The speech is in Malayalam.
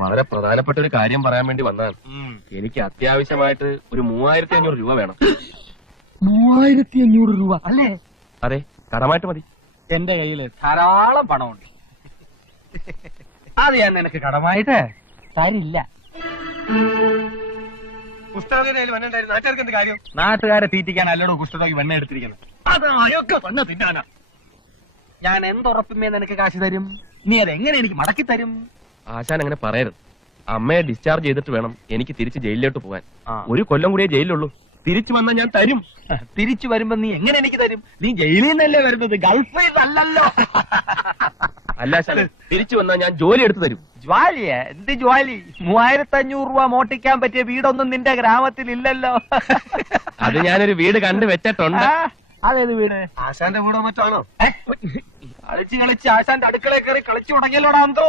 വളരെ പ്രധാനപ്പെട്ട ഒരു കാര്യം പറയാൻ വേണ്ടി വന്നതാണ്. എനിക്ക് അത്യാവശ്യമായിട്ട് ഒരു 3500 രൂപ വേണം. 3500 രൂപ അല്ലേ? അതെ, കടമായിട്ട് മതി. എന്റെ കയ്യില് ധാരാളം പണമുണ്ട്. അത് ഞാൻ നിനക്ക് കടമായിട്ട് തരില്ല. നാട്ടുകാരെ തീറ്റിക്കാൻ അല്ലടോ കുഷ്ഠരോഗി വെണ്ണ എടുത്തിരിക്കുന്നത്. അതൊക്കെ തന്നെ തിന്നാനാ. ഞാൻ എന്തുറപ്പുമേ നിനക്ക് കാശ് തരും? നീ അതെങ്ങനെ എനിക്ക് മടക്കി തരും? ആശാൻ അങ്ങനെ പറയരുത്. അമ്മയെ ഡിസ്ചാർജ് ചെയ്തിട്ട് വേണം എനിക്ക് തിരിച്ച് ജയിലിലോട്ട് പോകാൻ. 1 കൊല്ലം കൂടിയേ ജയിലിലുള്ളൂ. തിരിച്ചു വന്നാൽ ഞാൻ തരും. തിരിച്ചു വരുമ്പോ നീ എങ്ങനെ എനിക്ക് തരും? നീ ജയിലിൽ നിന്നല്ലേ വരുന്നത്, ഗൾഫിൽ അല്ലല്ലോ. അല്ല ആശാൻ, തിരിച്ചു വന്നാൽ ഞാൻ ജോലി എടുത്തു തരും. ജ്വാലിയാ? എന്ത് ജ്വാലി? 3500 രൂപ മോട്ടിക്കാൻ പറ്റിയ വീടൊന്നും നിന്റെ ഗ്രാമത്തിൽ ഇല്ലല്ലോ. അത് ഞാനൊരു വീട് കണ്ടു വെച്ചിട്ടുണ്ട്. അതേത് വീട്? ആശാന്റെ വീടോ മറ്റാണോ? കളിച്ച് കളിച്ച് ആശാന്റെ അടുക്കളയിൽ കയറി കളിച്ചു തുടങ്ങിയല്ലോടാ. എന്തോ